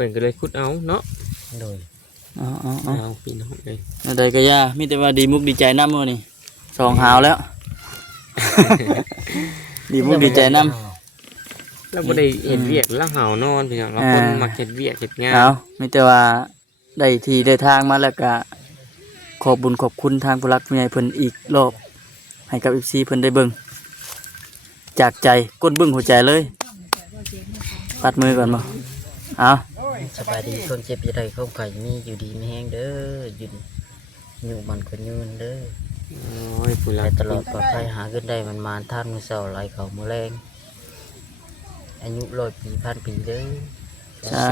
พิ่นก็เลยขุดเอาเนาะโดยเอาพี่น้องเลยอะไรก็ย่ามีแต่ว่าดีมุกดีใจน้ำมื้อนี่สองหาวแล้ว ดีมุกดีใจน้ำเราบ่ได้เฮ็ดเวียกแล้วเห่านอนพี่น้องเราคนมักเฮ็ดเวียกเฮ็ดงานเอามีแต่ว่าได้ที่ได้ทางมาแล้วก็ขอบบุญขอบคุณทางผู้รักผู้ใหญ่เพิ่นอีกรอบให้กับ FC เพิ่นได้เบิ่งจากใจก้นบึ้งหัวใจเลยปัดมือก่อนบ่เอา สบายดีคนเจ็บจะได้เข้าไก่มีอยู่ดีไม่แห้งเด้ออยู่มันคนยืนเด้อโอ้ยผู้รักตลอดปลอดภัยหาเงินได้มันมาท่านมือเสาไหลเขามือแรงอายุ100 ปี1,000 ปีเด้อสา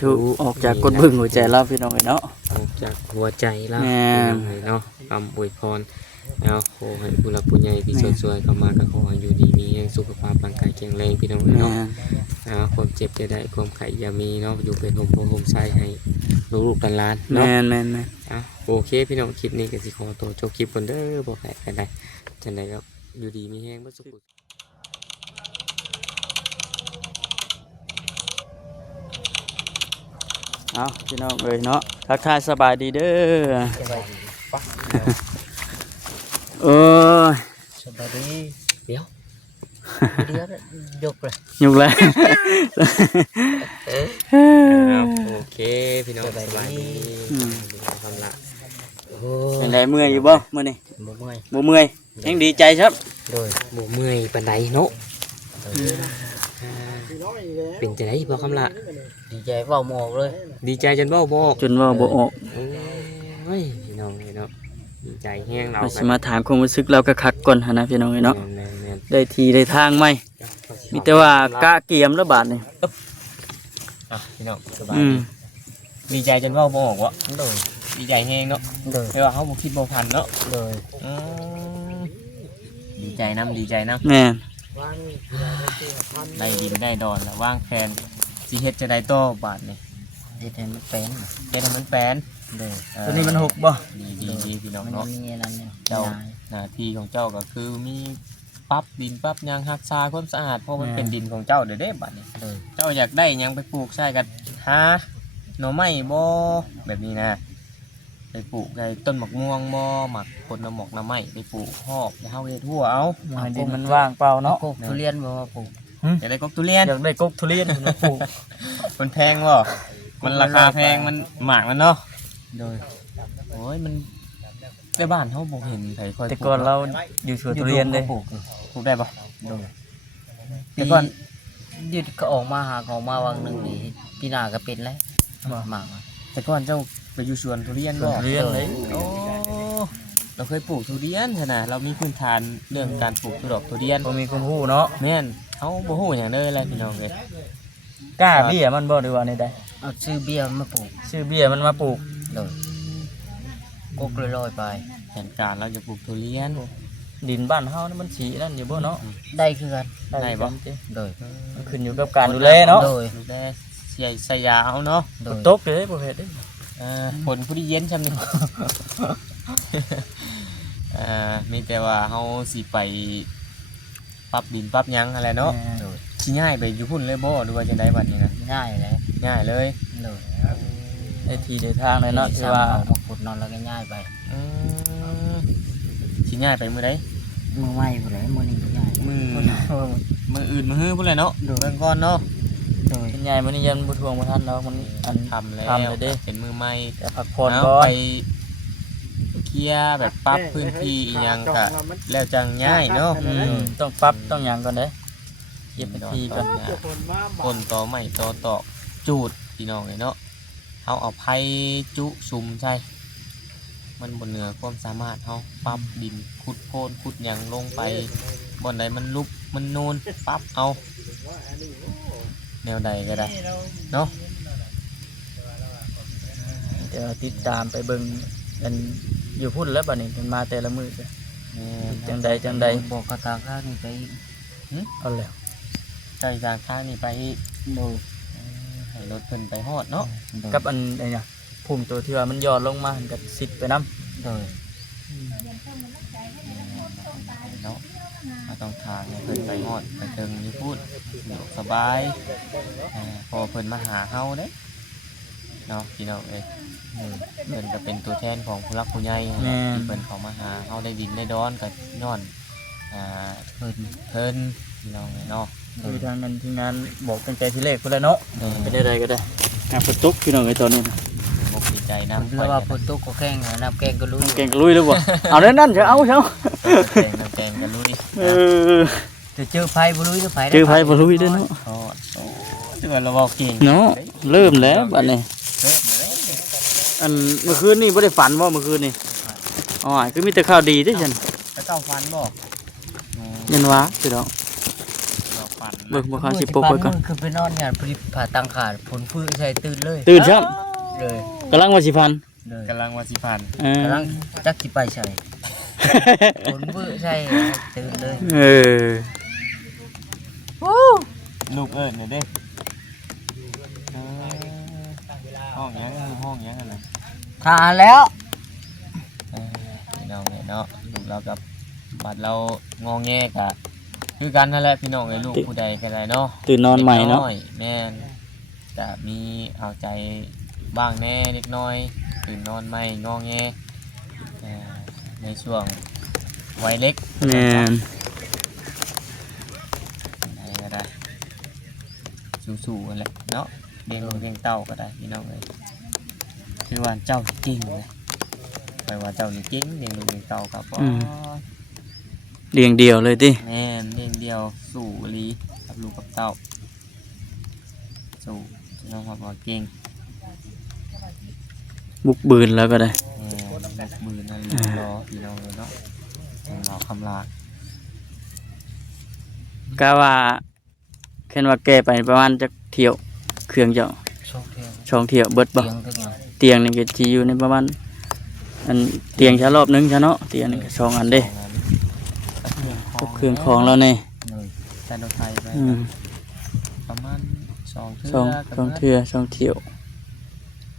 ธุออกจากก้นบึ้งหัวใจเราพี่น้องเนาะออกจากหัวใจแล้วพี่น้องเนาะคำอวยพรแล้วขอให้ผู้หลักผู้ใหญ่ที่สวยๆเข้ามาก็ขอให้อยู่ดีมีแรงสุขภาพร่างกายแข็งแรงพี่น้องเนาะความเจ็บจะได้ความไข้อย่ามีเนาะอยู่เป็นโฮมโปรโฮมไซให้ลูกๆหลานๆเนาะแม่นโอเคพี่น้องคลิปนี้ก็สิขอตัวจบคลิปก่อนเด้อบ่แพ้กันได้จังได๋ก็อยู่ดีมีแรงบ่สุขเอาพี่น้องเอ้ยเนาะทักทายสบายดีเด้อสบายดีปักโอ้ยสบายดีเดี๋ยวยกเลยยุกเลยโอเคพี่น้องสบายดีทำละเป็นไรเมื่อยอยู่บ่มื้อนี้บ่เมื่อยยังดีใจครับโดยบ่เมื่อยปานใดเนาะเป็นจังได๋บ่คำละดีใจเว้าหมอกเลยดีใจจนเว้าบ่ออกจนเว้าบ่ออกเฮ้ยพี่น้องเนาะดีใจแฮงเราสิมาถามความรู้สึกเราก็คักก่อนหั่นนะพี่น้องเนาะได้ทีได้ทางไหมมีแต่ว่ากะเกียมแล้วบาดนี่พี่น้องสบายดีใจจนเว้าบ่ออกวะโดยดีใจแฮงเนาะโดยแต่ว่าเฮาบ่คิดบ่ฝันเนาะโดยดีใจนำดีใจนำแม่ได้ดินได้ดอนแล้ววางแผนสิเฮ็ดจะได้ต่อบาดนี่เฮ็ดให้มันเป็นเด้อตัวนี้มันหกบ่ดีพี่น้องเนาะมีอันนั้นเนี่ยเจ้าหน้าที่ของเจ้าก็คือมีปรับดินปรับหยังรักษาความสะอาดเพราะมันเป็นดินของเจ้าเด้บาดนี้เจ้าอยากได้หยังไปปลูกใช่กันหาหน่อไม้บ่แบบนี้นะไปปลูกในต้นหมากม่วงบ่หมักผลหมากหน่อไม้ไปปลูกหอกเฮาเฮ็ดทั่วเอาให้ดินมันว่างเปล่าเนาะกกทุเรียนบ่ปลูกอยากได้กกทุเรียนอยากได้กกทุเรียนมาปลูกมันแพงบ่มันราคาแพงมันหมากมันเนาะโดยโอ้ยมันในบ้านเฮาบ่เห็นไผค่อยแต่ก่อนเราอยู่สวนทุเรียนเด้ปลูกได้บ่โดยแต่ก่อนยืดก็ออกมาหาของมาวังนึงนี่ปีหน้าก็เป็นแล้วหมากแต่ก่อนเจ้าไปอยู่สวนทุเรียนบ่ทุเรียนเลยโอ้เราเคยปลูกทุเรียนซั่นน่ะเรามีพื้นฐานเรื่องการปลูกดอกทุเรียนบ่มีความรู้เนาะแม่นเฮาบ่ฮู้หยังเลยพี่น้องเอ้ยกล้าเบี้ยมันบ่ได้ว่าในใดเอาซื้อเบี้ยมาปลูกซื้อเบี้ยมันมาปลูกโดยกกลอยๆไปแผนการเราจะปลูกทุเรียนดินบ้านเฮานี่มันสีนั่นอยู่บ่เนาะได้คือกันได้บ่โดยมันขึ้นอยู่กับการดูแลเนาะโดยดูแลใส่ยาเอาเนาะตกเลยบ่เฮ็ดเด้ฝนผู้ที่เย็นช่ำนี่มีแต่ว่าเฮาสิไปปรับดินปรับหยังอะไรเนาะสิง่ายไปอยู่พุ่นเลยบ่หรือว่าจังได๋บัดนี้นะง่ายเลยโดยได้ทีได้ทางเลยเนาะที่ว่ามาขุดนอนแล้วก็ง่ายไปสิง่ายไปมื้อใดมื้อใหม่พุ่นเลยมื้อนี้ง่ายมื้ออื่นมื้อฮื้อพุ่นแหละเนาะเบิ่งก่อนเนาะโดยใหญ่มื้อนี้ยังบ่ทวงบ่ทันเนาะมันอันทำแล้วเด้เป็นมือใหม่แต่พักผ่อนก่อนไปเคลียร์แบบปรับพื้นที่อีหยังก็แล้วจังง่ายเนาะต้องปรับต้องหยังก่อนเด้เก็บพื้นที่ก่อนคนต่อไม้ต่อตอกจูดพี่น้องเนาะเฮาเอาไผจุซุ่มใช่มันบ่เหนือความสามารถเฮาปรับดินขุดโพนขุดหยังลงไปบ่อนใดมันลุกมันนูนปรับเอาแนวใดก็ได้เนาะเดี๋ยวติดตามไปเบิ่งกันอยู่พุ่นแล้วบัดนี้มันมาแต่ละมื้อจังใดบอกกระตากข้างนี่ไปเอาแล้วใจทางข้างนี่ไปโดยให้รถเพิ่นไปฮอดเนาะกับอันไอ้เนี่ยพุ่มตัวที่ว่ามันยอดลงมากับสิทธิ์ไปนำโดยเนาะต้องทางเพิ่นไปฮอดไปถึงนี่พูดสบายพอเพิ่นมาหาเฮาเด้ เนาะพี่น้องเอ้ยเพิ่นก็เป็นตัวแทนของผู้รักผู้ใหญ่ที่เพิ่นเข้ามาหาเฮาได้ดินได้ดอนก็ย้อนเพิ่นพี่น้องเนาะ คือทางนั้นที่งานบอกตั้งแต่ที่แรกพุ่นแหล้วเนาะ เป็น ได้ก็ได้งานฝนตกพี่น้องเอ้ยตอนนี้ บกดีใจนำ แล้วว่าฝนตกก็แข้งน้ำแกงก็รู้ เก่งก็ลุยแล้วบ่ เอานั่นจะเอาเช้า แกงกันลุย จะเจอไผบ่รู้จะไผ เจอไผบ่ลุยเด้อเนาะ โอ้ถือว่าเราบอกเก่ง เนาะเริ่มแล้วบัดนี้ เริ่มเลย อันเมื่อคืนนี่บ่ได้ฝันบ่เมื่อคืนนี่อ๋อคือมีแต่ข่าวดีเด้อฉัน แล้วเจ้าฟันบอก ยันว่าพี่น้อง เราฟัน เบิ่งบ่เข้าสิปกไว้ก่อน คือไปนอนเนี่ยพอดีผ่าตังขาดผลฟื้นใส่ตื่นเลย ตื่นครับ เลย กำลังว่าสิพัน เลย กำลังว่าสิฟัน กำลังจักสิไปใส่ผลฟื้นใส่ตื่นเลย เออ ลูกเอิญเนี่ยเด้ห้องยังห้องยังอะไร ทานแล้ว พี่น้องเนี่ยเนาะลูกเรากับบัดเรางอแงกะคือกันนั่นแหละพี่น้องไอ้ลูกผู้ใดก็ได้เนาะ ตื่นนอนใหม่เนาะ แม่นจะมีเอาใจบ้างแน่เล็กน้อยตื่นนอนใหม่งอแงในช่วงวัยเล็ก แม่น อะไรก็ได้สู้ๆกันแหละเนาะเลี้ยงลูกเลี้ยงเต้าก็ได้พี่น้องเลยคือว่าเจ้านี่เก่งเลยไปว่าเจ้านี่เก่งเลี้ยงลูกเลี้ยงเต้าครับ เลี้ยงเดียวเลยติ แม่นเลี้ยงเดียวสู่ลีกับลูกกับเต้าสู่น้องว่าเก่ง บุกบืนแล้วก็ได้ นักมือนั่นรอพี่น้องเลยเนาะรอคำลาก ะว่าแค่ว่าแกไปประมาณจักเที่ยวเครื่องเจ้า ช่องเที่ยวช่องเที่ยวเบิดบ่ เตียงทุกอย่าง เตียงนี่ก็สิอยู่ในประมาณอันเตียงชะรอบนึงซะเนาะเตียงนี่ก็2อันเด้พวกเครื่องของแล้วนี่ เลย แต่รถไทยไป อืม ประมาณ2 เทื่ สองเทื่อสองเที่ยว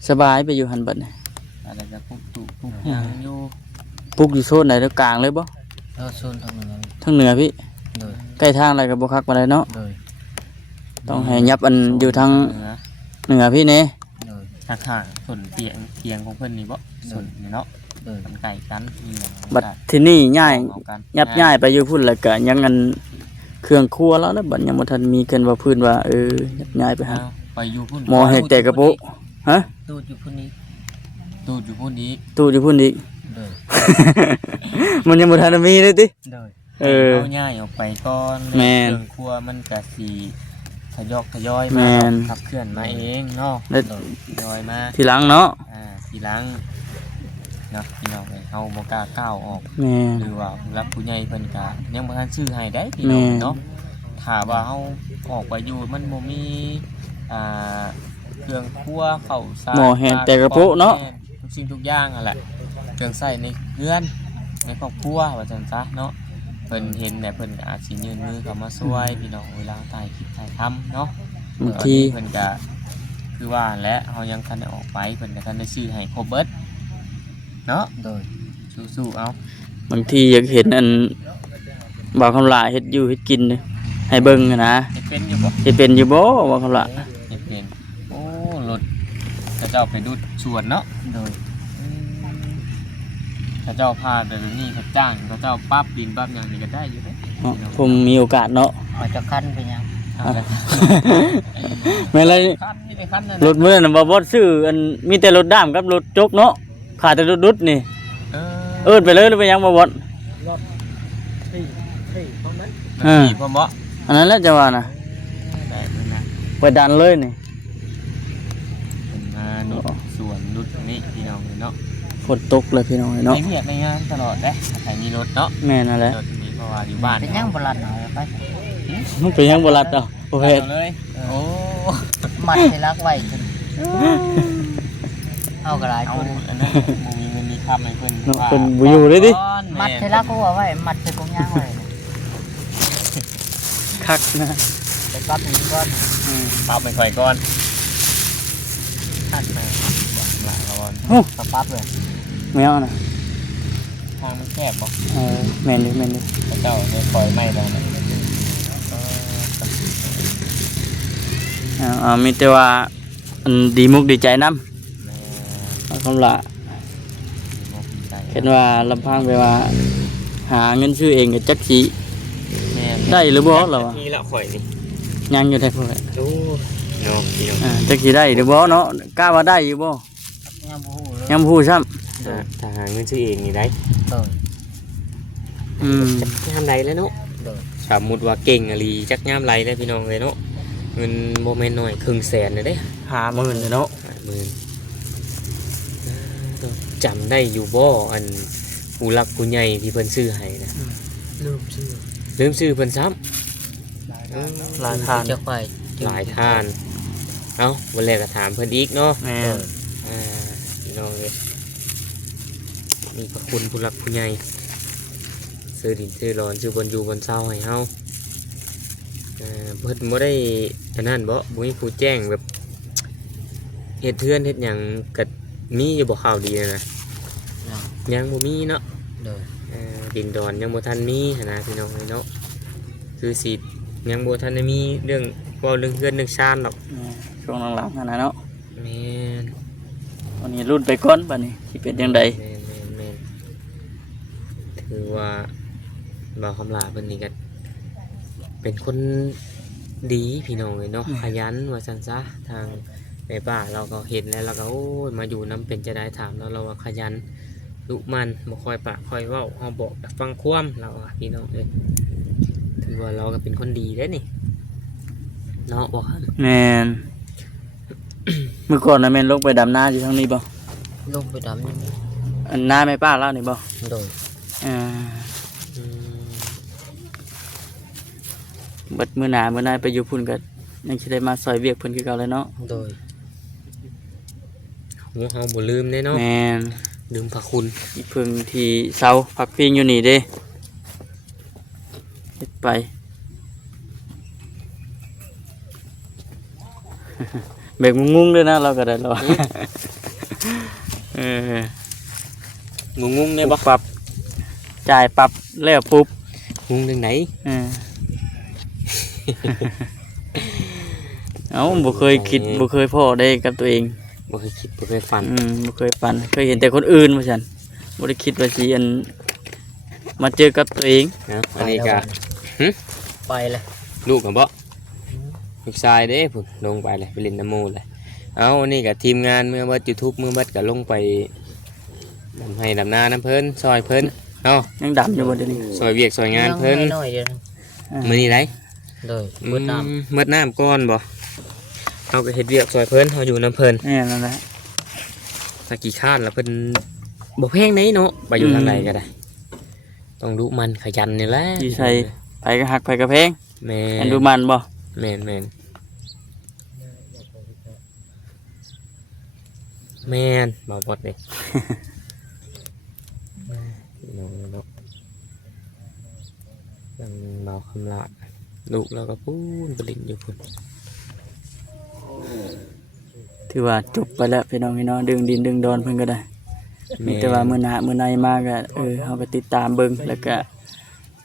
สบายไปอยู่หันบัดนี่ อะไรจะปุ๊บตุปุ๊บยังอยู่ ปลูกอยู่โซนไหนแล้วกลางเลยบ่ แล้วโซนทางนั้น ทางเหนือพี่ เลย ใกล้ทางอะไรก็บ่คักปานใดเนาะ เลย ต้องให้ยับอันอยู่ทาง เหนือ เหนือพี่นี่ เลย ข้างๆส่วนเตียงของเพิ่นนี่บ่ส่วนนี่เนาะ เลย มันไก่กันที่หยัง บัดที่นี่ย้าย เอากัน ยับย้ายไปอยู่พุ่นแล้วก็ยังอันเครื่องครัวแล้วนะบัดยังบ่ทันมีเกินว่าพื้นว่ายับย้ายไปหา เอาไปอยู่พุ่น หมอเฮ็ดแต่กระปุกฮะ ตูดอยู่คนนี้ ตูดอยู่พุ่นนี้ ตู้อยู่พุ่นอีก เลย มันยังบ่ทันมีเลยติ เลย เอาง่ายออกไปก่อน แม่น เครื่องครัวมันก็สิทยอย แม่ มาน ขับเคลื่อนมาเองเนาะ แล้ว ทยอยมา ทีหลังเนาะ ทีหลังเนาะพี่น้องเฮาบ่กล้าก้าวออก แม่น หรือว่าผู้รับผู้ใหญ่เพิ่นก็ยังบ่ทันซื้อให้ได้พี่น้อง แม่น เนาะถ้าว่าเฮาออกไปอยู่มันบ่มีอ่าเครื่องครัวข้าวสาร หม้อแฮนแต่กระปุกเนาะ ทุกสิ่งทุกอย่างนั่นแหละเครื่องใช้ในเรือนในครอบครัวว่าซั่นซะเนาะเพิ่นเห็นแต่เพิ่นก็อาจสิยื่นมือเข้ามาช่วยพี่น้องเวลาถ่ายคลิปถ่ายทำเนาะ บางที เพิ่นก็คือว่าและเฮายังทันได้ออกไปเพิ่นก็ทันได้ซื้อให้ครบเบิดเนาะ เลย สู้ๆเอา บางทีอยากเห็นอันบ่าวคำลาเฮ็ดอยู่เฮ็ดกินเด้อให้เบิ่งอะนะ เฮ็ดเป็นอยู่บ่ เฮ็ดเป็นอยู่บ่บ่าวคำลา เฮ็ดเป็นโอ้รถเขาเจ้าไปดูดสวนเนาะ เลย เขาเจ้าพาแต่เดี๋ยวนี้เขาจ้างเขาเจ้าปั๊บดินปั๊บหยังนี่ก็ได้อยู่เด้ เนาะผมมีโอกาสเนาะ อาจจะคันไปยัง เอาละ แม่นเลย คันนี่ไปคันนั่น รถมื้อนั้นบ่บ่ซื้ออันมีแต่รถด้ามกับรถจกเนาะขาดแต่รถดุดนี่ เออ ไปเลยหรือไปยังบ่บ่ ขี่พร้อมบ่ อันนั้นแหละจะว่าน่ะ ได้เพิ่นนะ ไปดันเลยนี่ เพิ่นมาดูดสวนดูดตรงนี้พี่น้องเนาะ ฝนตกเลยพี่น้องเนาะ ในเวียกในงานตลอดเด้ใครมีรถเนาะ แม่นั่นแหละ รถนี้เพราะว่าอยู่บ้าน เป็นยังโบราณหน่อยไป มันเป็นยังบ่รัดเอาโอเค เอาเลยโอ้ มัดให้รักไว้จนเอากระไร เอา คน อันนั้นบ่มีเงินมีคำให้เพิ่น เนาะเพิ่นบ่อยู่เลยดิ มัดให้รักก็ว่าไว้มัดให้กงย่างไว้ คักนะ ไปปั๊บนี้ก่อน ปั๊บไปข่อยก่อนตัดมาหลังก่อน ปั๊บเลย ไม่เอานะ ทางมันแคบบ่ แม่นดิแม่นดิ พระเจ้าได้คอยไม่ตรงนั้น มีแต่ว่าอันดีมุกดีใจนํ คำละ บ่ภูมิใจ เห็นว่าลำพังไปว่า หาเงินซื้อเองก็จักสิ แม่น ได้หรือบ่ล่ะวะ นี่ละข่อยนี่ ยังอยู่แต่พุ่นแหละ โอ้เนาะพี่น้อง จักสิได้หรือบ่เนาะกล้าว่าได้อยู่บ่ ยังบ่ฮู้เลย ยังบ่ฮู้ซ้ำ ถ้าหาเงินซื้อเองนี่ได้ โดย จักยามใดแล้วเนาะ โดย สมมุติว่าเก่งอะลีจักยามไรเลยพี่น้องเลยเนาะเงินบ่แม่นน้อยครึ่งแสนเลยเด้ 50,000เลยเนาะ 50,000ต้องจำได้อยู่บ่อันผู้หลักผู้ใหญ่ที่เพิ่นซื้อให้นะ ลืมชื่อ ลืมซื้อเพิ่นซ้ำ หลายทาน จะไป หลายท่าน เอ้าวันแรกก็ถามเพิ่นอีกเนาะ แม่น พี่น้องเลยมีพระคุณผู้หลักผู้ใหญ่ซื้อดินซื้อร้อนซื้อบนอยู่บนเศร้าให้เฮาเพิ่นบ่ได้อันนั้นบ่มีผู้แจ้งแบบเฮ็ดเทือนเฮ็ดหยังก็มีอยู่บ่ข่าวดีนะยังบ่มีเนาะ โดย ดินดอนยังบ่ทันมีหั้นนะพี่น้องเนาะคือสิยังบ่ทันได้มีเรื่องเว้าเรื่องเฮือนเรื่องชานหรอก ช่วงหลังๆนั่นนะเนาะ แม่น วันนี้รุ่นไปก่อนบัดนี้สิเป็นจังได แม่นถือว่าบ่าวคำลาเพิ่นนี่ก็เป็นคนดีพี่น้องเลยเนาะขยันว่าซั่นซะทางแม่ป้าเราก็เห็นแล้วเราก็โอ้ยมาอยู่นํเป็นจะได้ถามเราว่าขยันลุมันบ่ค่อยปากค่อยเว้าเฮาบอกแต่ฟังความเราอะพี่น้องเอ้ยถือว่าเราก็เป็นคนดีเด้นี่เนาะบ่ครับ แม่น เมื่อก่อนน่ะแม่นลงไปดำนาอยู่ทางนี้บ่ ลงไปดำนี่ อันนาแม่ป้าเล่านี่บ่ โดย อ่า อืม เบิดมื้อหน้ามื้อหน้าไปอยู่พุ่นก็ยังสิได้มาซอยเวียกเพิ่นคือเก่าเลยเนาะ โดย เฮาบ่ลืมเด้เนาะ แม่น ลืมพระคุณ อีเพิ่งที่เสาพักพิงอยู่นี่เด้เฮ็ดไป เบกงุ้งๆด้วยนะเราก็ได้เราเออง งๆเนี่ยบ่ ปรับจ่ายปรับแล้วปุ๊บ งงจังได๋ เออ เอ้าบ่เคยคิดบ่เคยพ่อได้กับตัวเอง บ่เคยคิดบ่เคยฝัน บ่เคยฝันเคยเห็นแต่คนอื่นว่าซั่นบ่ได้คิดว่าสิอันมาเจอกับตัวเอง นะอันนี้ก็ ไปเลย ลูกกับบ่ลูกชายเด้พุ่นลงไปเลยไปเล่นน้ำหมูเลยเอาอันนี้ก็ทีมงานเมื่อเบิด YouTube เมื่อเบิดก็ลงไปดำให้ดำนาน้ำเพิ่นซอยเพิ่นเอา ยังดำอยู่บ่เดี๋ยวนี้ ซอยเวียกซอยงานเพิ่น น้อยเดียว มื้อนี้ได้ โดยเบิดน้ เบิดน้ำก่อนบ่เฮาก็เฮ็ดเวียกซอยเพิ่นเฮาอยู่น้ำเพิ่น แน่นั่นแหละ ถ้ากี่ข้านแล้วเพิ่นบ่แพงไหนเนาะไปอยู่ทางใดก็ได้ ต้องดุมันขยันนี่แหละ สิใส่ไผก็ฮักไผก็แพง แม่ อันดูมันบ่ แม่นแม่นแม่นบ่หมดเลย น้องเนาะยังเบาคำละลูกเราก็พูนปลิงอยู่พุ่น ถือว่าจบไปแล้วพี่น้องดึงดินดึงดอนเพิ่นก็ได้มีแต่ว่ามื้อหน้ามื้อในมาก็เฮาก็ติดตามเบิ่งแล้วก็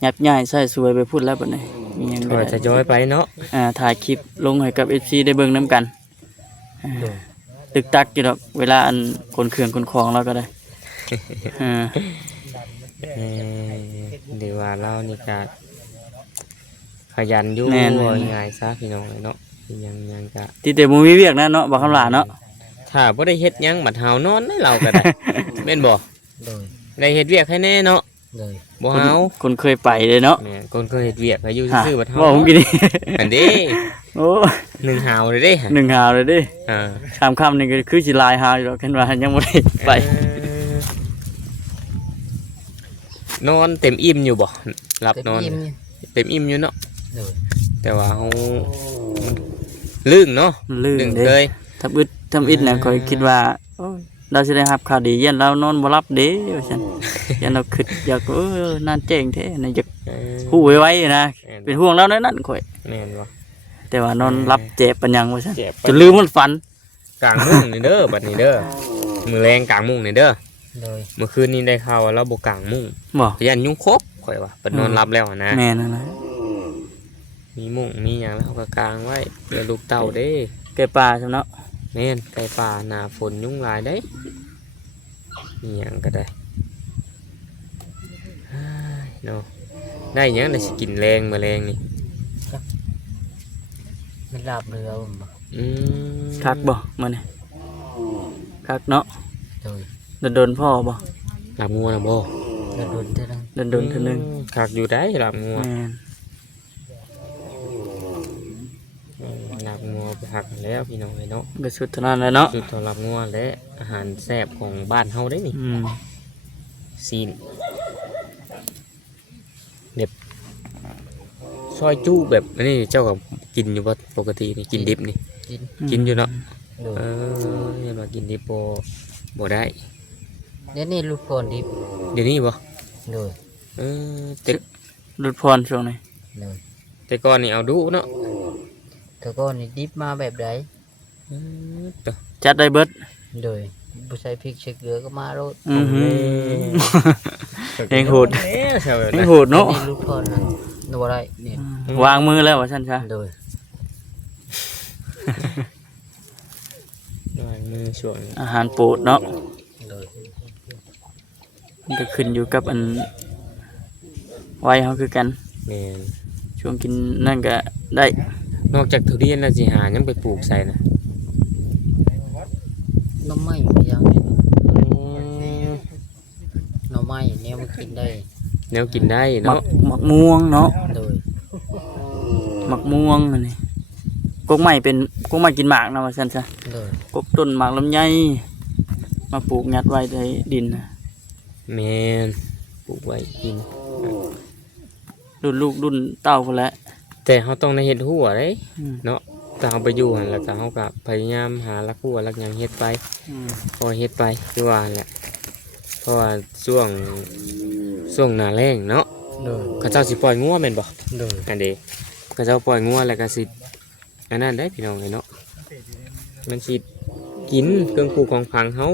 ยับย้ายใส่สวยไปพูดแล้วบัดนี้มีหยังก็ ก็ ได้ จะย้อยไปเนาะ ถ่ายคลิปลงให้กับ FC ได้เบิ่งนํกันตึกตักอยู่ดอกเวลาอันคนเครื่องคนของเราก็ได้อ่า เดี๋ยวว่าเรานี่ก็ขยันอยู่ง่ายๆซะพี่น้องเนาะยังก็ ที่แต่บ่มีเวียกนะเนาะบ่คำหลาเนาะ ถ้าบ่ได้เฮ็ดหยังบัดเฮานอนได้เราก็ได้ แม่นบ่ ำโดย ได้เฮ็ดเวียกให้แน่เนาะ โดย บ่เฮา คนเคยไปเลยเนาะ แม่นคนเคยเฮ็ดเวียกให้อยู่ซื่อๆบัดเฮา ว่าผมกินนี่ อันนี้ โอ้ หนึ่งหาวเลยเด้ หนึ่งหาวเลยเดิ อ่า ค่ำๆนี่ก็คือสิลายหาวอยู่ดอกเห็นว่ายังบ่ได้ไป นอนเต็มอิ่มอยู่บ่หลับนอน เต็ม เต็มอิ่มอยู่เนาะ โดย แต่ว่าเฮามันลื่นเนาะ ลื่น ลื่น เด้ เลย ทำอิดแล้วก็คิดว่าโอ้ยเราสิได้รับข่าวดียันเรานอนบ่หลับเด้ว่าซั่น ยันเราคิดอยากนานแจ้งแท้น่ะอยาก เออ ฮู้ไว้ๆนะเป็นห่วงเราในนั้นข่อย แม่นบ่ แต่ว่านอนรับเจ็บปัญญังว่าซั่น เจ็บ จนลืมมันฝัน กลางมุ้งนี่เด้อบัดนี้เด้อมื้อแรงกลางมุ้งนี่เด้อ โดย เมื่อคืนนี้ได้ข่าวว่าเราบ่กลางมุ้ง บ่ พยันยุงคบข่อยว่าเพิ่นนอนรับแล้วอะนะ แม่นั่นแหละ มีมุ้งมีหยังแล้วเขาก็กางไว้เพื่อลูกเต่าเด้ แกป่าซั่นเนาะ แม่นไก่ป่าหน้าฝนยุงหลายเด้ มีหยังก็ได้เฮ้ยเนาะได้หยังได้สิกินแรงมื้อแรงนี่ มันลาบเรือบ่ อืม คักบ่มื้อนี้คักเนาะ โดย โดนๆพ่อบ่ ลาบงัวน่ะบ่ แล้วโดนเท่านั้น โดนๆเทื่อนึง คักอยู่ได้ลาบงัว แม่น ลาบงัวไปหักแล้วพี่น้องเนาะ ก็สุดเท่านั้นแหละเนาะ สุดสำหรับงัวและอาหารแซ่บของบ้านเฮาได้นี่ อืม ซีนเด็บซอยจุแบบอันนี้เจ้ากับกินอยู่บ่ปกตินี่กินดิบนี่ กิน กินอยู่เนาะ โดย อย่ามากินดิบบ่ได้ เดี๋ยวนี้ลูกก่อนดิบ เดี๋ยวนี้บ่ โดย แต่ ลดพรช่วงนี้ โดย แต่ก่อนนี่เอาดุเนาะ แต่ก่อนนี่ดิบมาแบบใด ตัว จัดได้เบิด โดยบ่ใส่พริกใส่เกลือก็มาโลด อือหือ เองโหด เอ๊ะเฉย นี่โหดเนาะ นี่ลูกก่อนนะนบ่ได้นี่ วางมือแล้วว่าซั่นซะ โดย ลายมือช่วงนี้ อาหารโปรดเนาะ โดย มันก็ขึ้นอยู่กับอันวัยเฮาคือกัน แม่น ช่วงกินนั่นก็ได้ นอกจากทุเรียนแล้วสิหายังไปปลูกใส่นะ หน่อไม้มีอย่างนี้หน่อไม้เนี่ยมันกินได้ แนวกินได้ หมั เนาะ กหมักม่วงเนาะ โดย หมักม่วงอันนี้กกไม้เป็นกกไม้กินหมากนะว่าซั่นซะ โดย กกต้นหมากลำไยมาปลูกยัดไว้ในดินน่ะ แม่นปลูกไว้กิน รุ่นลูกรุ่นเต้าพุ่นแหละ แต่เขาต้องได้เฮ็ดหัวเด้ อืม เนาะถ้าเขาไปอยู่หั่นแล้วก็เขาก็พยายามหาลักหัวลักหยังเฮ็ดไป อืม พอเฮ็ดไปคือว่าแหละเพราะว่าช่วงหน้าแล้งเนาะ โดย เขาเจ้าสิปล่อยงัวแม่นบ่ โดย อันเด้เขาเจ้าปล่อยงัวแล้วก็สิอันนั้นได้พี่น้องเนาะมันสิกินเครื่องปลูกของพังเฮา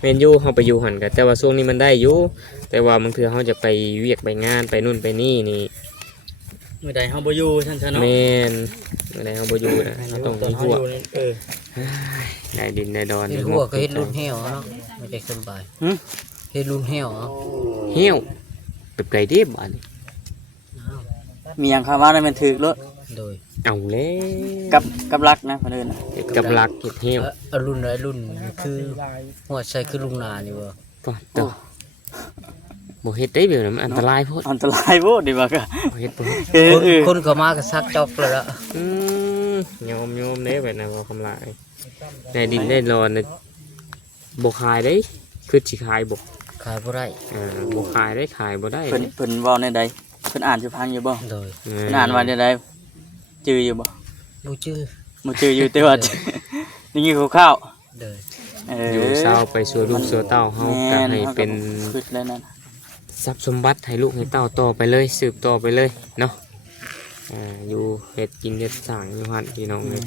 แม่นอยู่เฮาไปอยู่หั่นก็แต่ว่าช่วงนี้มันได้อยู่แต่ว่าบางเทื่อเฮาจะไปเวียกไปงานไปนู่นไปนี่นี่ มื้อใดเฮาบ่อยู่ซั่นซะเนาะ แม่นอะไรเฮาบ่อยู่นะเฮาต้องมีหัว ได้ดินได้ดอน เฮ็ดหัวก็เฮ็ดรุ่นแห้วเนาะไม่ใช่ขึ้นไป หึ เฮ็ดรุ่นแห้วเนาะ เหี้ยวแบบไรเด้บ้านนี้ มีหยังคาว่าได้มันถึกรถ โดย เอาแล้ว กับรักนะเพิ่นเอิ้นน่ะ เฮ็ดกับหลักเฮ็ดเหี้ยว เอารุ่นไรรุ่นคือหัวใส่คือลุงนานี่บ่ ก่อนต่อบ่เฮ็ดได้แบบนั้นมันอันตรายโพด อันตรายโพดดีว่าก็ บ่เฮ็ดบ่ คนเข้ามาก็ซักจอกแล้วล่ะ อืมโยมเด้แบบนั้นบ่คำลายได้ดินได้ดอนน่ะบ่ขายเด้คือสิขายบ่ ขายบ่ได้ บ่ขายได้ขายบ่ได้ เพิ่นเว้าในใดเพิ่นอ่านสิพังอยู่บ่ โดย เพิ่นอ่านว่าในใดจื้ออยู่บ่ บ่ชื่อ บ่จื้ออยู่แต่ว่า นี่คือคร่าว โดย ๆเออ อ อยู่ เศร้าไปสู่ลูกสู่เต้าเฮาก็ให้เป็น ฝึกแล้วนั่น ทรัพย์สมบัติให้ลูกให้เต้าต่อไปเลยสืบต่อไปเลยเนาะอยู่เฮ็ดกินเฮ็ดสร้างอยู่หั่นพี่น้องเลย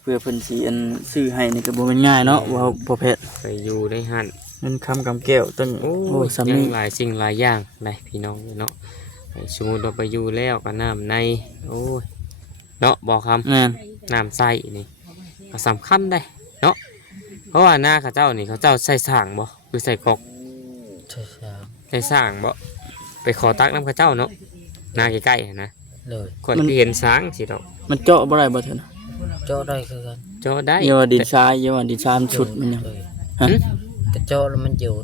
เพื่อเพิ่นสิอันซื้อให้นี่ก็บ่แม่นง่ายเนาะว่าบ่แพ้ ไปอยู่ในหั่น เงินคำกำแก้วตั้ง โอ้ โอ้ ย สำ ยั นี้ งหลายสิ่งหลายอย่างเลยพี่น้องเนาะให้สมมุติเราไปอยู่แล้วก็น้ำในโอ้ยเนาะบอกค แม่น ำน้ำใส่นี่ก็สำคัญได้เนาะเพราะว่าหน้าเขาเจ้านี่เขาเจ้าใส่สร้างบ่คือใส่กอก ใช่ครับ ใส่สร้างบ่ไปขอตักน้ำเขาเจ้าเนาะหน้าใกล้ๆนะ เลย คนที่เห็นสร้างสิดอก มันเจาะบ่ได้บ่เท่านะ เจาะได้คือกัน เจาะได้ อย่าว่าดินทรายอย่าว่าดินทรายมันชุดมันหยัง เลย ฮะ แต่เจาะแล้วมันอยู่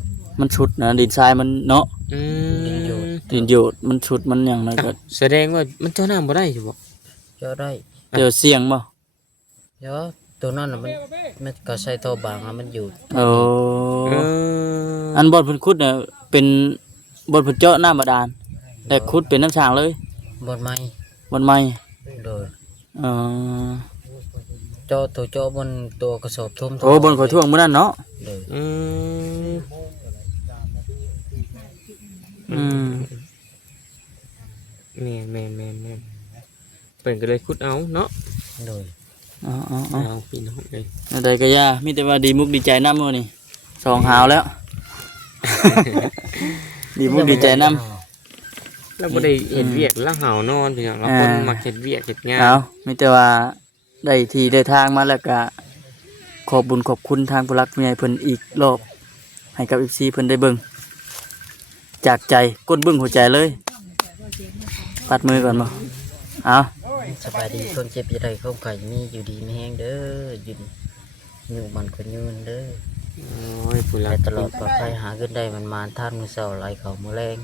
มันชุดนะดินทรายมันเนาะ อื ดินโย ม น ดินโยดมันชุดมันหยังนะก็ แสดงว่ามันเจ้าน้ำบ่ได้อยู่บ่ เจาะได้ เดี๋ยวเสียงบ่ เดี๋ยวตัวนั้นน่ะมันก็ใส่ท่อบางแล้วมันอยู่ โอ้ เอ อันบ่อนเพิ่นขุดเนี่ยเป็นบ่อนเพิ่นเจาะน้ำบาดาลแต่ขุดเป็นน้ำช้างเลย บนไม้ บ่อนใหม่ โดย เออ เจาะตัวเจาะบนตัวกระสอบทุ่ม โอ้บ่อนขอท่วงมื้อนั้นเนาะ เลย อืม อืม แม่นเป็นก็เลยขุดเอาเนาะ โดย อ๋อ เอาพี่น้องเลย ๆๆใดก็ย่ามีแต่ว่าดีมุกดีใจนำมื้อนี้สองหาวแล้ว ดีมุกดีใจนำ เราบ่ได้เฮ็ดเวียกแล้วหาวนอนพี่น้องเราคนมักเฮ็ดเวียกเฮ็ดงาน เอามีแต่ว่าได้ที่ได้ทางมาแล้วก็ขอบบุญขอบคุณทางผู้รักผู้ใหญ่เพิ่นอีกรอบ ให้กับ FC เพิ่นได้เบิ่งจากใจก้นบึ้งหัวใจเลยปัดมือก่อนบ่เอา สบายดีคนเจ็บอยู่ใดเขาไข่มีอยู่ดีไม่แห้งเด้ออยู่มันก็ยืนเด้อ โอ้ยผู้รั แต่ ก ตลอดปลอดภัยหาเงินได้มันมาท่านมือเสาไหลเขามือแรง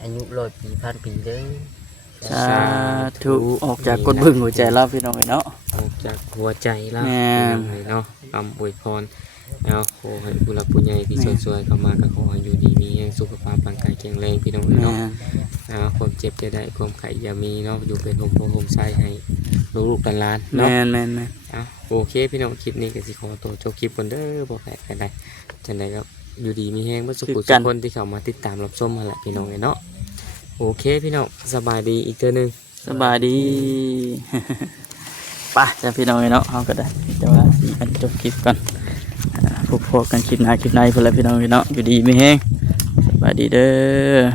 อายุ100 ปีพันปีเด้อ สาธุออกจากก้นบึ้งหัวใจเราพี่น้องเอ้ยเนาะ ออกจากหัวใจแล้ว แม่น เลยเนาะคำอวยพรแล้วขอให้ผู้หลักผู้ใหญ่ที่สวยๆเข้ามาก็ขอให้อยู่ดีมีแรงสุขภาพร่างกายแข็งแรงพี่น้อง แม่ เนาะความเจ็บจะได้ความไข้อย่ามีเนาะอยู่เป็นโฮมโฮมไซให้ลูกๆหลานๆ แม่ เนาะ นแม่นแม่น โอเคพี่น้องคลิปนี้ก็สิขอตัวจบคลิปกันเด้อบ่แพ้กันได้จังไดก็อยู่ดีมีแฮงบ่สุขทุกคนที่เข้ามาติดตามรับชมมาแหละพี่น้องเนาะโอเคพี่น้องสบายดีอีกเทื่อนึง สบายดี ไป่ะจ้าพี่น้องเอ้ยเนาะเฮาก็ได้แต่ว่าสิอันจบคลิปก่อนพบกันคลิปหน้าคลิปในพุ่นแหละพี่น้องเอ้ยเนาะอยู่ดีมีแฮงสบายดีเด้อ